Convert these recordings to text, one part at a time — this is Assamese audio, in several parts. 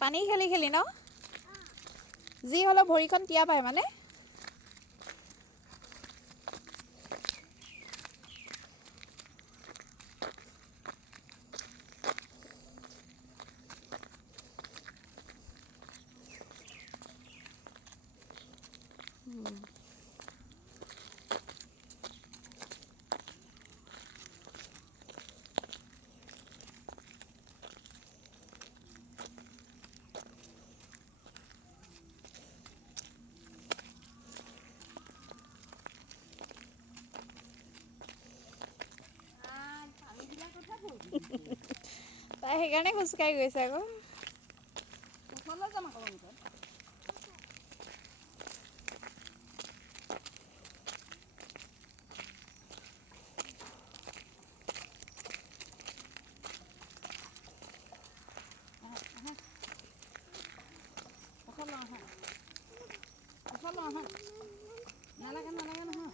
পানী খেলি খেলি ন যি হ'লেও ভৰিখন তিয়া পায় মানে তাই সেইকাৰণে খোজকাঢ়ি গৈছে আকৌ নালাগে নালাগে নহয়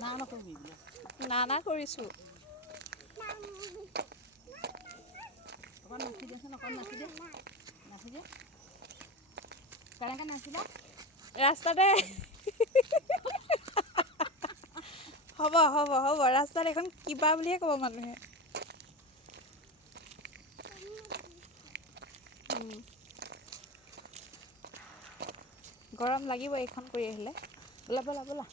না নকৰিবি নানা কৰিছোঁ অকণ নাচি দিয়াচোন অকণ নাচি দিয়া নাচি দিয়া কেনেকৈ নাচিবা ৰাস্তাতে হ'ব হ'ব হ'ব ৰাস্তাত এখন কিবা বুলিয়ে ক'ব মানুহে গৰম লাগিব এইখন কৰি আহিলে ব'লা ব'লা ব'লা